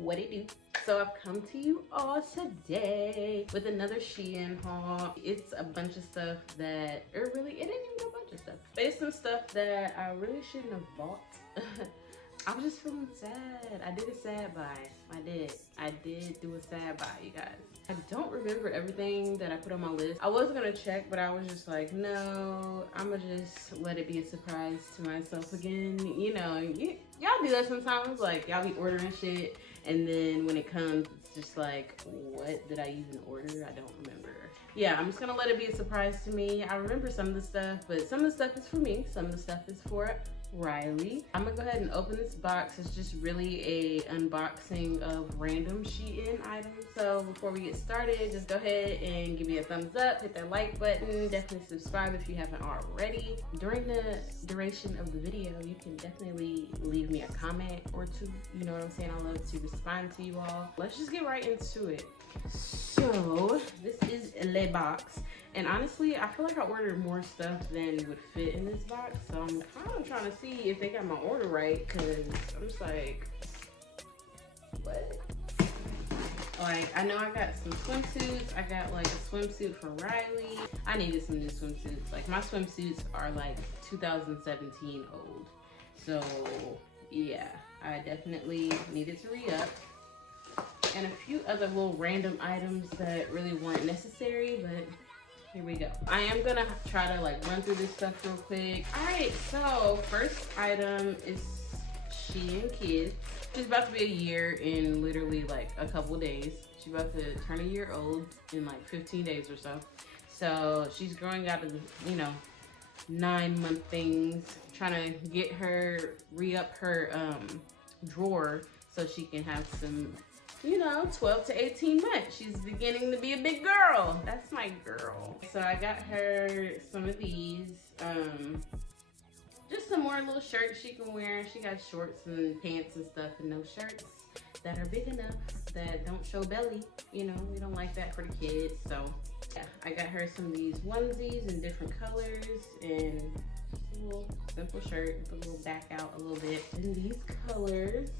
What it do? So I've come to you all today with another Shein haul. It's a bunch of stuff that, or really, it ain't even a bunch of stuff, but it's some stuff that I really shouldn't have bought. I was just feeling sad. I did a sad buy. I did do a sad buy, you guys. I don't remember everything that I put on my list. I was gonna check, but I was just like, no, I'm gonna just let it be a surprise to myself again. You know, y'all do that sometimes. Like, y'all be ordering shit, and then when it comes, it's just like, what did I even order? I don't remember. Yeah, I'm just gonna let it be a surprise to me. I remember some of the stuff, but some of the stuff is for me. Some of the stuff is for Riley. I'm gonna go ahead and open this box. It's just really a unboxing of random Shein items. So before we get started, just go ahead and give me a thumbs up, hit that like button, definitely subscribe if you haven't already. During the duration of the video, you can definitely leave me a comment or two. You know what I'm saying? I love to respond to you all. Let's just get right into it. So this is Le Box, and honestly I feel like I ordered more stuff than would fit in this box, so I'm kind of trying to see if they got my order right, because I'm just like, what? Like, I know I got some swimsuits. I got like a swimsuit for Riley. I needed some new swimsuits. Like, my swimsuits are like 2017 old, so yeah, I definitely needed to re-up. And a few other little random items that really weren't necessary, but here we go. I am gonna try to like run through this stuff real quick. All right, so first item is Shein Kids. She's about to be a year in literally like a couple days. She's about to turn a year old in like 15 days or so. So she's growing out of the, you know, 9-month things. Trying to get her, re-up her drawer so she can have some, you know, 12 to 18 months. She's beginning to be a big girl. That's my girl. So I got her some of these, just some more little shirts she can wear. She got shorts and pants and stuff, and no shirts that are big enough that don't show belly. You know, we don't like that for the kids. So yeah, I got her some of these onesies in different colors, and just a little simple shirt with a little back out a little bit in these colors.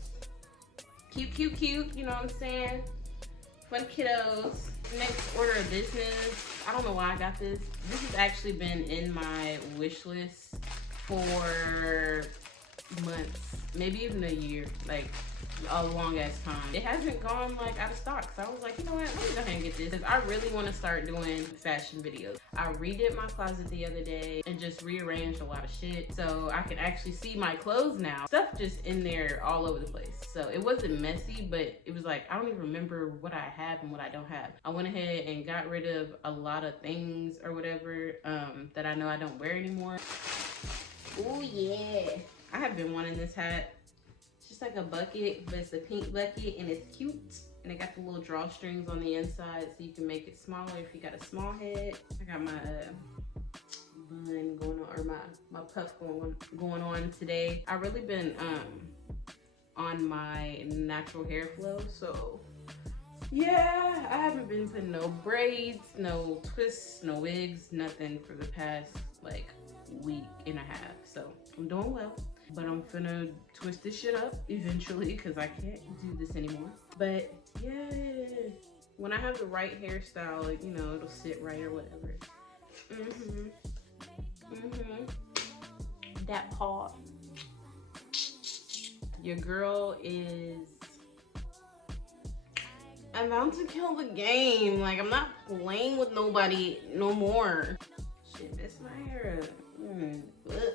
Cute, cute, cute, you know what I'm saying? Fun kiddos. Next order of business. I don't know why I got this. This has actually been in my wish list for months, maybe even a year, like a long ass time. It hasn't gone like out of stock, so I was like, you know what, let me go ahead and get this, because I really want to start doing fashion videos. I redid my closet the other day and just rearranged a lot of shit so I can actually see my clothes now. Stuff just in there all over the place, so it wasn't messy, but it was like, I don't even remember what I have and what I don't have. I went ahead and got rid of a lot of things or whatever that I know I don't wear anymore. Oh yeah, I have been wanting this hat. Like a bucket, but it's a pink bucket and it's cute, and it got the little drawstrings on the inside so you can make it smaller if you got a small head. I got my bun going on, or my puff going on today. I've really been on my natural hair flow, so yeah, I haven't been putting no braids, no twists, no wigs, nothing for the past like week and a half, so I'm doing well. But I'm finna twist this shit up eventually because I can't do this anymore. But yeah, when I have the right hairstyle, like, you know, it'll sit right or whatever. That part. Your girl is about to kill the game. Like, I'm not playing with nobody no more. Shit, messed my hair up.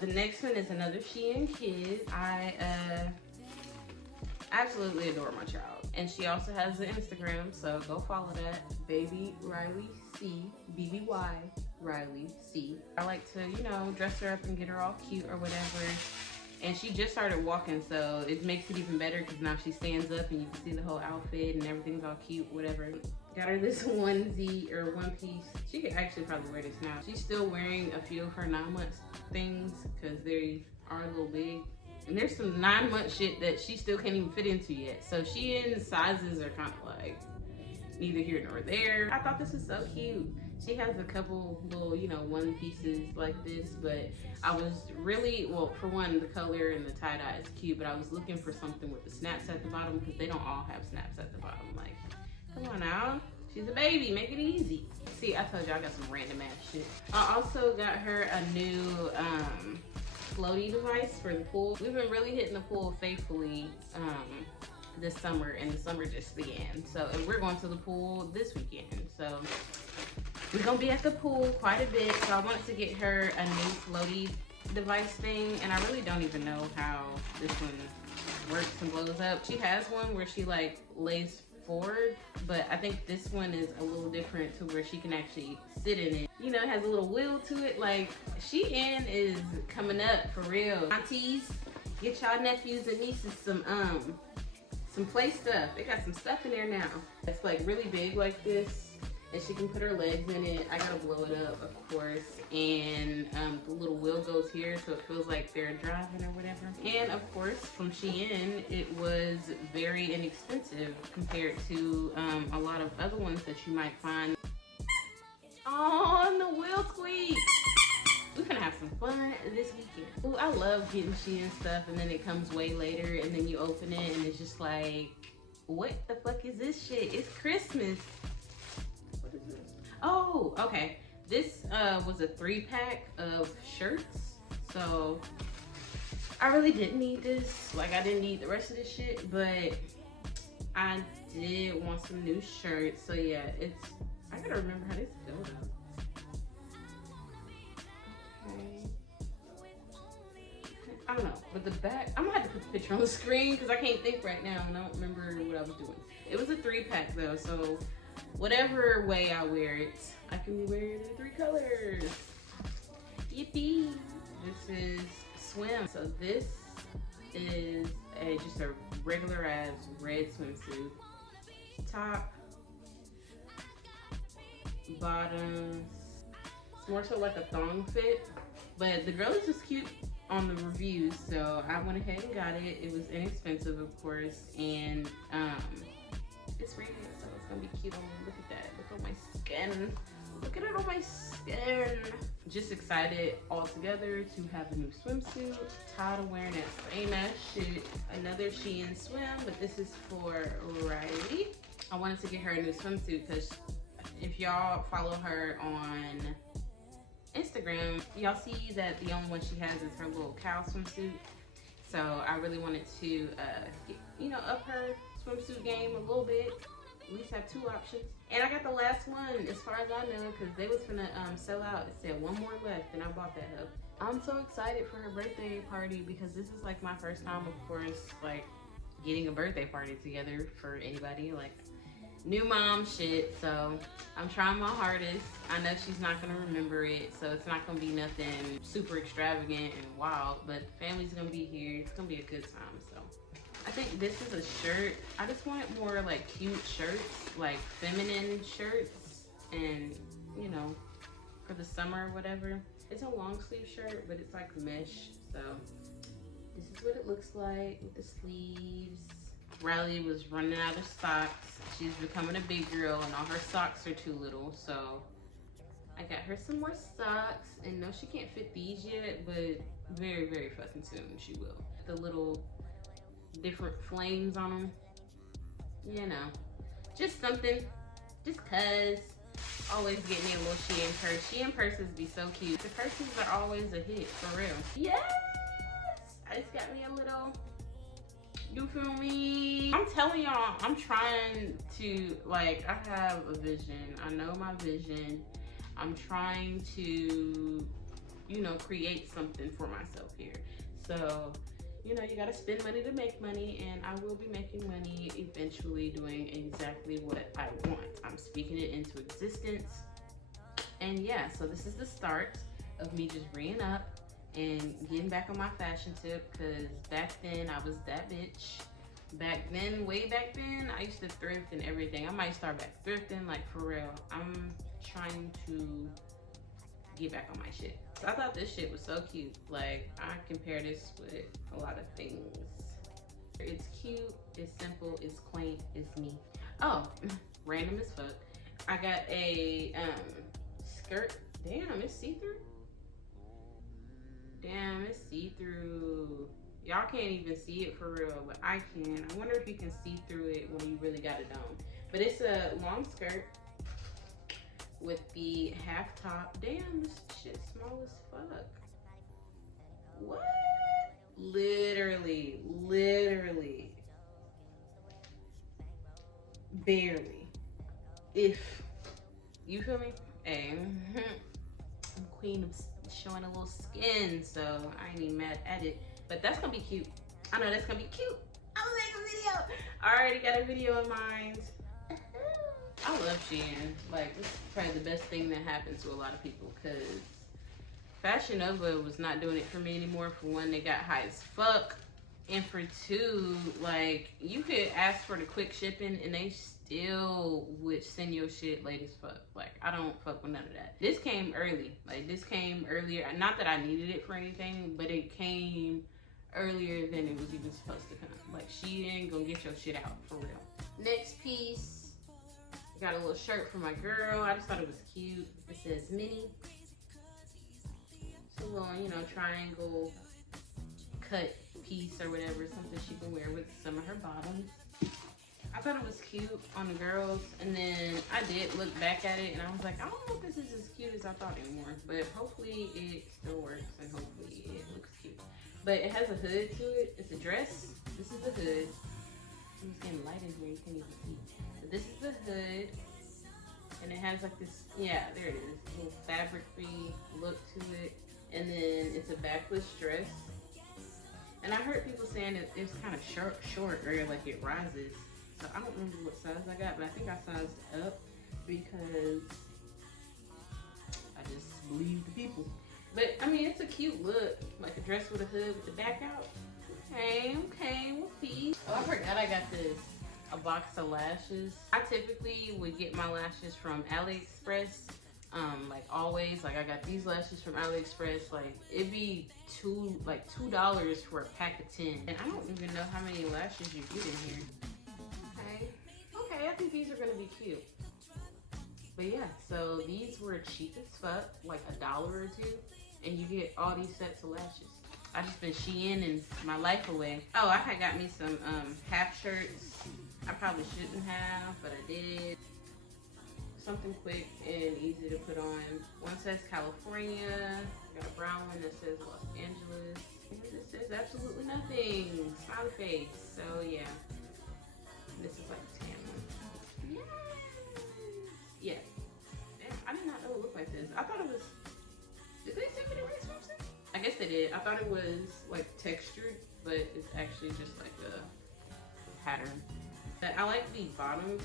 The next one is another Shein Kid. I absolutely adore my child, and she also has an Instagram, so go follow that. Baby Riley C, BBY Riley C. I like to, you know, dress her up and get her all cute or whatever. And she just started walking, so it makes it even better because now she stands up and you can see the whole outfit and everything's all cute, whatever. Got her this onesie or one piece. She could actually probably wear this now. She's still wearing a few of her 9-month things because they are a little big. And there's some 9-month shit that she still can't even fit into yet. So Shein sizes are kind of like neither here nor there. I thought this was so cute. She has a couple little, you know, one pieces like this, but I was really, well, for one, the color and the tie-dye is cute, but I was looking for something with the snaps at the bottom because they don't all have snaps at the bottom. Like, come on now. She's a baby, make it easy. See, I told you I got some random ass shit. I also got her a new floaty device for the pool. We've been really hitting the pool faithfully this summer, and the summer just began. So, and we're going to the pool this weekend. So we're gonna be at the pool quite a bit. So I wanted to get her a new floaty device thing, and I really don't even know how this one works and blows up. She has one where she like lays forward, but I think this one is a little different to where she can actually sit in it. You know, it has a little wheel to it. Like, Shein is coming up for real. Aunties, get y'all nephews and nieces some play stuff. They got some stuff in there now. It's like really big like this, and she can put her legs in it. I gotta blow it up, of course. And the little wheel goes here, so it feels like they're driving or whatever. And of course, from Shein, it was very inexpensive compared to a lot of other ones that you might find. Oh, and the wheel squeak. We're gonna have some fun this weekend. Ooh, I love getting Shein stuff, and then it comes way later, and then you open it, and it's just like, what the fuck is this shit? It's Christmas. What is this? Oh, okay. This was a 3-pack of shirts, so I really didn't need this. Like, I didn't need the rest of this shit, but I did want some new shirts. So yeah, I gotta remember how this feels. I don't know, but the back, I'm gonna have to put the picture on the screen because I can't think right now and I don't remember what I was doing. It was a 3-pack though, so whatever way I wear it, I can wear it in 3 colors. Yippee! This is swim. So this is just a regular ass red swimsuit. Top, bottoms. It's more so like a thong fit, but the girl is just cute on the reviews, so I went ahead and got it. It was inexpensive, of course, and it's rated, so it's gonna be cute on me. Look at that. Look at my skin. Look at it on my skin. Just excited all together to have a new swimsuit. Tired of wearing that same ass shit. Another Shein swim, but this is for Riley. I wanted to get her a new swimsuit because if y'all follow her on Instagram, y'all see that the only one she has is her little cow swimsuit. So I really wanted to get, you know, up her swimsuit game a little bit. At least have 2 options. And I got the last one, as far as I know, because they was finna sell out. It said 1 more left, and I bought that up. I'm so excited for her birthday party because this is like my first time, of course, like getting a birthday party together for anybody. Like, new mom shit, so I'm trying my hardest. I know she's not gonna remember it, so it's not gonna be nothing super extravagant and wild, but family's gonna be here. It's gonna be a good time. So I think this is a shirt. I just wanted more like cute shirts, like feminine shirts, and you know, for the summer or whatever. It's a long sleeve shirt, but it's like mesh, so this is what it looks like with the sleeves. Riley was running out of socks. She's becoming a big girl and all her socks are too little, so I got her some more socks. And no, she can't fit these yet, but very, very fucking soon she will. The little different flames on them, you know, just something, just cause. Always get me a little Shein purse. Shein purses be so cute. The purses are always a hit, for real. Yes! I just got me a little, you feel me? I'm telling y'all, I'm trying to, like, I have a vision. I know my vision. I'm trying to, you know, create something for myself here. So, you know, you gotta spend money to make money, and I will be making money eventually doing exactly what I want. I'm speaking it into existence. And yeah, so this is the start of me just reading up and getting back on my fashion tip, because back then I was that bitch. Back then, way back then, I used to thrift and everything. I might start back thrifting, like, for real. I'm trying to get back on my shit. So I thought this shit was so cute. Like, I compare this with a lot of things. It's cute, it's simple, it's quaint, it's me. Oh, random as fuck. I got a skirt. Damn, it's see-through. Damn, it's see-through. Y'all can't even see it for real, but I can. I wonder if you can see through it when you really got it on. But it's a long skirt with the half top. Damn, this shit's small as fuck. What? Literally, barely. If you feel me? Hey, I'm queen of showing a little skin, so I ain't even mad at it. But that's gonna be cute. I know that's gonna be cute. I'm gonna make a video. I already got a video in mind. I love Shein. Like, this is probably the best thing that happened to a lot of people, because Fashion Nova was not doing it for me anymore. For one, they got high as fuck. And for two, like, you could ask for the quick shipping and they still would send your shit late as fuck. Like, I don't fuck with none of that. This came early. Like, this came earlier. Not that I needed it for anything, but it came earlier than it was even supposed to come. Like, she ain't gonna get your shit out for real. Next piece, got a little shirt for my girl. I just thought it was cute. It says mini. It's a little, you know, triangle cut piece or whatever, something she can wear with some of her bottoms. I thought it was cute on the girls, and then I did look back at it and I was like, I don't know if this is as cute as I thought anymore, but hopefully it still works and hopefully it looks cute. But it has a hood to it. It's a dress. This is the hood. I'm just getting light in here, you can't even see. But this is the hood, and it has like this, yeah, there it is, little fabric-y look to it. And then it's a backless dress. And I heard people saying that it's kind of short, or like it rises. So I don't remember what size I got, but I think I sized up because I just believe the people. But I mean, it's a cute look, like a dress with a hood with the back out. Okay, we'll see. Oh, I forgot I got this, a box of lashes. I typically would get my lashes from AliExpress. Like always, like I got these lashes from AliExpress. Like it'd be $2 for a pack of 10, and I don't even know how many lashes you get in here. Okay, I think these are gonna be cute. But yeah, so these were cheap as fuck, like $1 or $2, and you get all these sets of lashes. I just been Shein my life away. Oh, I had got me some half shirts. I probably shouldn't have, but I did. Something quick and easy to put on. One says California. Got a brown one that says Los Angeles. And this says absolutely nothing. Smiley face. So yeah. This is like a tan one. Yes. Yeah. Damn, I did not know it looked like this. I thought it was. Did they send me the right swimsuit? I guess they did. I thought it was like textured, but it's actually just like a pattern. I like the bottoms.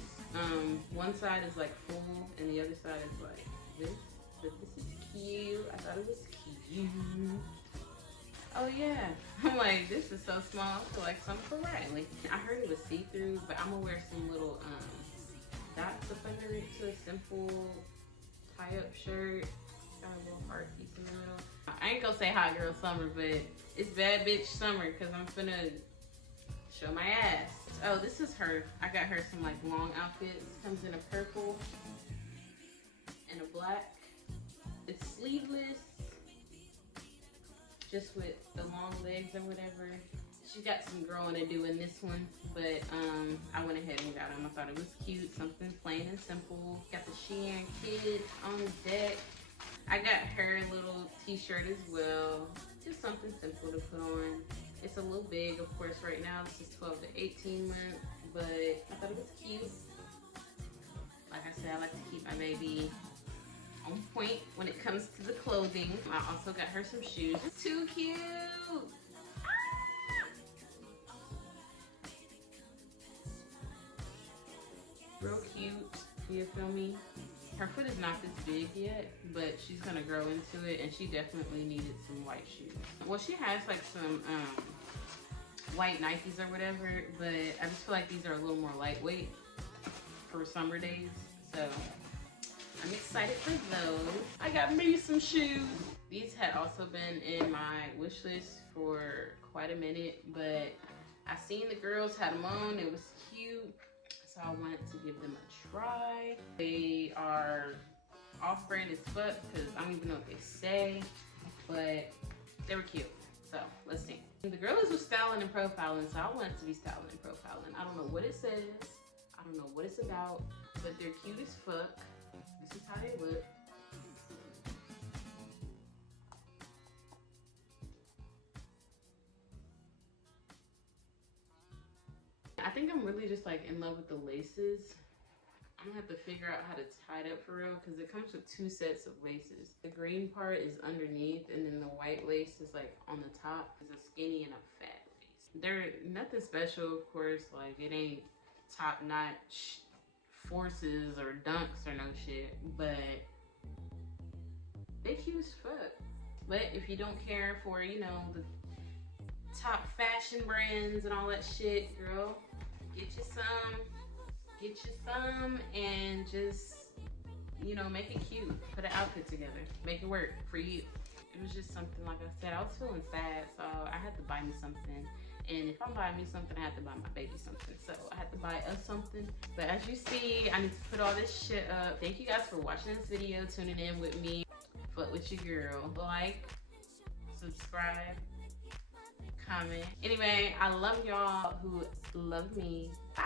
One side is like full and the other side is like this. But this is cute. I thought it was cute. Oh yeah. I'm like, this is so small. I feel like something for Riley. I heard it was see-through, but I'm gonna wear some little dots up under it to a simple tie-up shirt. Got a little heart piece in the middle. I ain't gonna say hot girl summer, but it's bad bitch summer because I'm finna show my ass. Oh, this is her. I got her some like long outfits. Comes in a purple and a black. It's sleeveless, just with the long legs or whatever. She's got some growing to do in this one, but I went ahead and got them. I thought it was cute, something plain and simple. Got the Shein kid on deck. I got her a little t-shirt as well. Just something simple to put on. It's a little big, of course, right now. This is 12 to 18 months, but I thought it was cute. Like I said, I like to keep my baby on point when it comes to the clothing. I also got her some shoes. It's too cute. Ah! Real cute. You feel me? Her foot is not this big yet, but she's gonna grow into it, and she definitely needed some white shoes. Well, she has like some white Nikes or whatever, but I just feel like these are a little more lightweight for summer days, so I'm excited for those. I got me some shoes. These had also been in my wish list for quite a minute, but I seen the girls had them on. It was cute, so I wanted to give them a try. They are off-brand as fuck because I don't even know what they say, but they were cute. So let's see. The girls were styling and profiling, so I want it to be styling and profiling. I don't know what it says. I don't know what it's about, but they're cute as fuck. This is how they look. I think I'm really just like in love with the laces. I'm gonna have to figure out how to tie it up for real because it comes with 2 sets of laces. The green part is underneath and then the white lace is like on the top. It's a skinny and a fat lace. They're nothing special, of course, like it ain't top notch forces or dunks or no shit, but they cute as fuck. But if you don't care for, you know, the top fashion brands and all that shit, girl, get you some and just, you know, make it cute. Put an outfit together, make it work for you. It was just something, like I said, I was feeling sad, so I had to buy me something. And if I'm buying me something, I have to buy my baby something. So I had to buy us something. But as you see, I need to put all this shit up. Thank you guys for watching this video, tuning in with me. Fuck with your girl. Like, subscribe, comment. Anyway, I love y'all who love me. Bye.